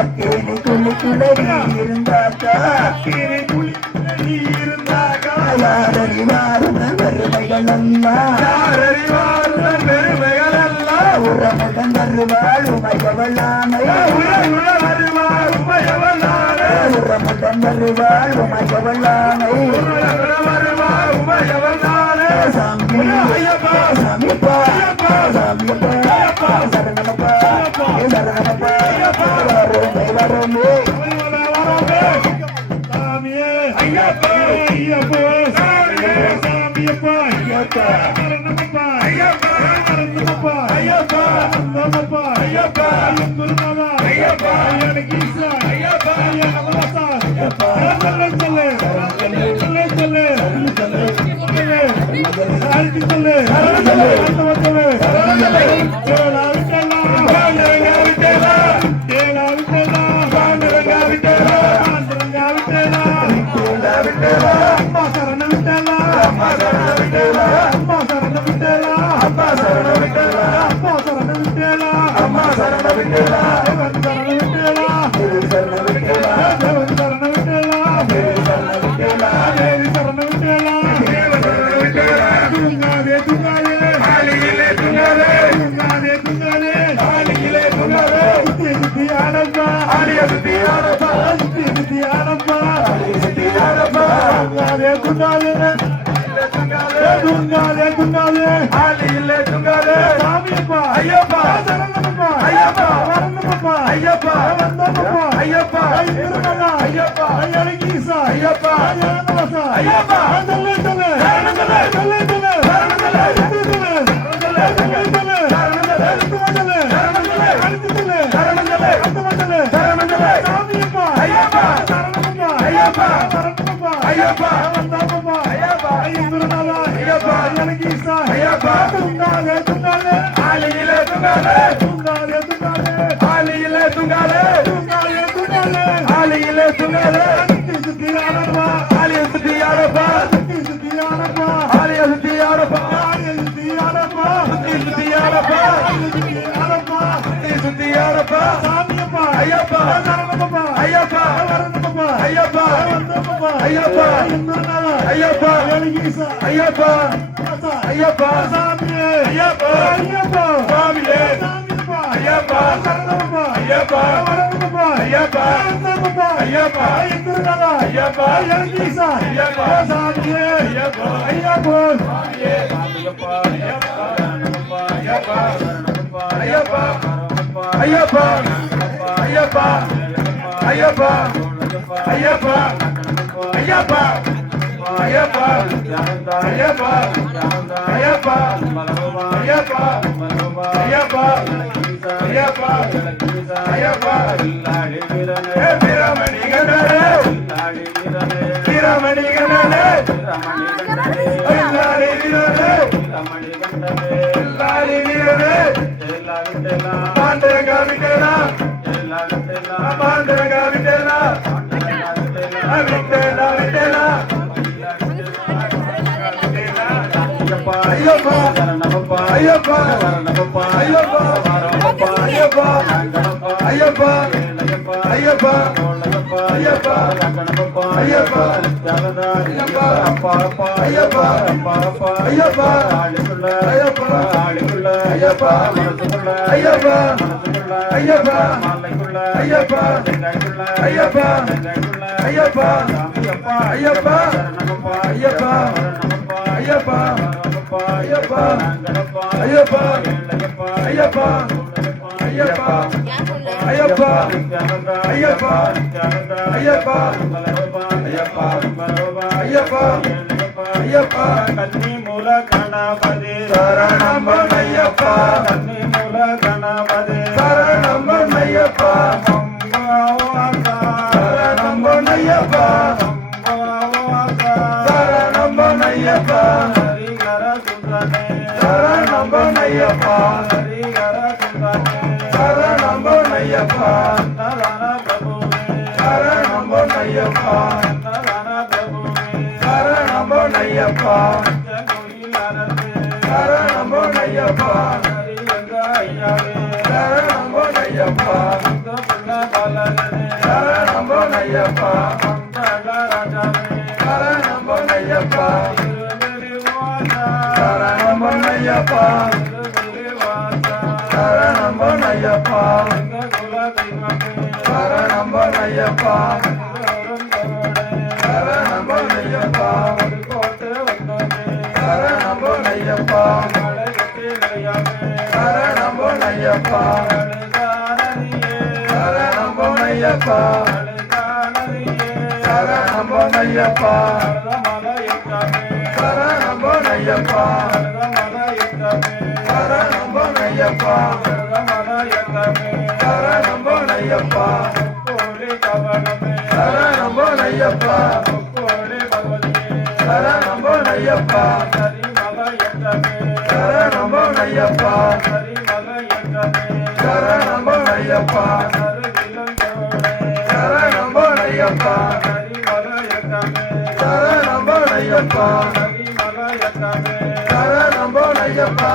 அக்கேனி குளிக்குள்ளடி இருந்தாக்கா யாரறிவாருடன் பெருமைகள் எல்லாம் உறமுடன் வருவாள் உமையவளானை உறமுடன் வருவாள் உமையவளானை சாமி சாமிப்பா சாமியப்பா சரணமப்பா சரணமப்பா வருமே வருமே சாமியே ஐயப்பா ஐயப்பா சாமியப்பா ஐயப்பா சரணமப்பா ஐயப்பா சரணமப்பா ஐயப்பா சரணமப்பா ஐயப்பா குருநாதா ஐயப்பா எனக்கு ஈசா ஐயப்பா நமலசா ஐயப்பா சொல்லு சொல்லு சொல்லு சொல்லு ஆர்த்தி சொல்லு சொல்லு கேளா விட்டலா பாண்டரங்கா விட்டலா கேளா விட்டலா பாண்டரங்கா விட்டலா பாண்டரங்கா விட்டலா கேளா விட்டலா அம்மா சரண விட்டலா அம்மா சரண விட்டலா அம்மா சரண விட்டலா அம்மா சரண விட்டலா அம்மா சரண விட்டலா அம்மா சரண விட்டலா தேவன் சரண விட்டலா தேவி சரண விட்டலா தேவன் சரண விட்டலா தேவி சரண விட்டலா தேவி சரண விட்டலா தேவன் சரண விட்டலா துங்காதே துங்காதே ஆலியிலே துங்காதே துங்காதே துங்காதே ஆலியிலே துங்காதே சுத்தி ஆடப்பா ஆலிய சுத்தி ஆடப்பா சுத்தி ஆடப்பா ஆலிய சுத்தி ஆடப்பா துங்காதே துங்காதே துங்காதே துங்காதே ஆலியிலே துங்காதே சாமியப்பா ஐயப்பா சரணமப்பா ஐயப்பா வரணுமப்பா ஐயப்பா வந்தமப்பா ஐயப்பா ஐயப்பா ஐயப்பா ஐயனகீசா ஐயப்பா ஐயனமசா ஐயப்பா சொல்லு சொல்லு சொல்லு சொல்லு ஐயப்பா வந்தமப்பா ஐயப்பா ஐயங்குருநாதா ஐயப்பா ஐயனகீசா ஐயப்பா துங்காதே துங்காதே ஆலியிலே துங்காதே துங்காதே துங்காதே ஆலியிலே துங்காதே துங்காதே துங்காதே ஆலியிலே துங்காதே சுத்தி ஆடப்பா ஆலிய சுத்தி ஆடப்பா சுத்தி ஆடப்பா ஆலிய சுத்தி ஆடப்பா ஆலிய சுத்தி ஆடப்பா சுத்தி ஆடப்பா சுத்தி ஆடப்பா சுத்தி ஆடப்பா சாமியப்பா ஐயப்பா சரணமப்பா ஐயப்பா வரணுமப்பா ஐயப்பா வந்தமப்பா ஐயப்பா ஐயங்குருநாதா ஐயப்பா ஐயனகீசா ஐயப்பா ஐயப்பா சாமியே ஐயப்பா ஐயப்பா சாமியே சாமியப்பா ஐயப்பா சரணமப்பா ஐயப்பா வரணுமப்பா ஐயப்பா வந்தமப்பா ஐயப்பா ஐயங்குருநாதா ஐயப்பா ஐயனகீசா ஐயப்பா சாமியே ஐயப்பா ஐயப்பா சாமியே சாமியப்பா ஐயப்பா சரணமப்பா ஐயப்பா சரணமப்பா ஐயப்பா ஐயப்பா ஐயப்பா ஐயப்பா ஐயப்பா ஐயப்பா ஐயப்பா ஐயப்பா ஐயப்பா ஐயப்பா ஐயப்பா ஐயப்பா ஐயப்பா வீரமணி கண்டனே வீரமணி கண்டனே எல்லாரி வீரனே எல்லாரி வீரனே பாண்டரங்கா விட்டலா பாண்டரங்கா விட்டலா விட்டலா விட்டலா ஐயப்பா சரணமப்பா ஐயப்பா சரணமப்பா ஐயப்பா வரமப்பா ஐயப்பா ஐயப்பா ஐயப்பா ஐயப்பா சரணமப்பா ஐயப்பா ஜனதா ஐயப்பா அப்பா அப்பா ஐயப்பா அப்பா அப்பா ஐயப்பா ஆளுக்குள்ள ஐயப்பா ஆளுக்குள்ள ஐயப்பா மனசுக்குள்ள ஐயப்பா மனசுக்குள்ள ஐயப்பா மாலைக்குள்ள ஐயப்பா செங்காய்க்குள்ள ஐயப்பா செங்காய்க்குள்ள ஐயப்பா சாமியப்பா ஐயப்பா சரணமப்பா ஐயப்பா சரணமப்பா ஐயப்பா ஐயப்பா ஐயப்பா ஐயப்பா ஐயப்பா ஐயப்பா ஐயப்பா ஐயப்பா ஐயப்பா ஐயப்பா கன்னி மூல கணபதி சரணம் ஐயப்பா கன்னி மூல கணபதி சரணம் ஐயப்பா சரணம் ஐயப்பா சரணம் ஐயப்பா சரணம் ஐயப்பா சரணம் ஐயப்பா சரணம் ஐயப்பா சரணம் ஐயப்பா சரணம் ஐயப்பா சரணம் ஐயப்பா ஐயப்பா எங்க குல தெய்வமே சரணம் ஐயப்பா சரணம் ஐயப்பா கோட்டை வந்தோமே சரணம் ஐயப்பா மலை கட்டி நிறையாமே சரணம் ஐயப்பா அழுதானதியே சரணம் ஐயப்பா அழுதானதியே சரணம் ஐயப்பா மலை எட்டாமே சரணம் ஐயப்பா மலை எட்டாமே சரணம் ஐயப்பா மலை எட்டாமே சரணம் ஐயப்பா கோடி கவனமே சரணம் ஐயப்பா கோடி பகவதியே சரணம் ஐயப்பா சரி மலை எட்டாமே சரணம் ஐயப்பா சரி மலை எட்டாமே சரணம் ஐயப்பா சருகிலந்தோடே சரணம் ஐயப்பா சரி மலை எட்டாமே சரணம் ஐயப்பா சரி மலை எட்டாமே சரணம் ஐயப்பா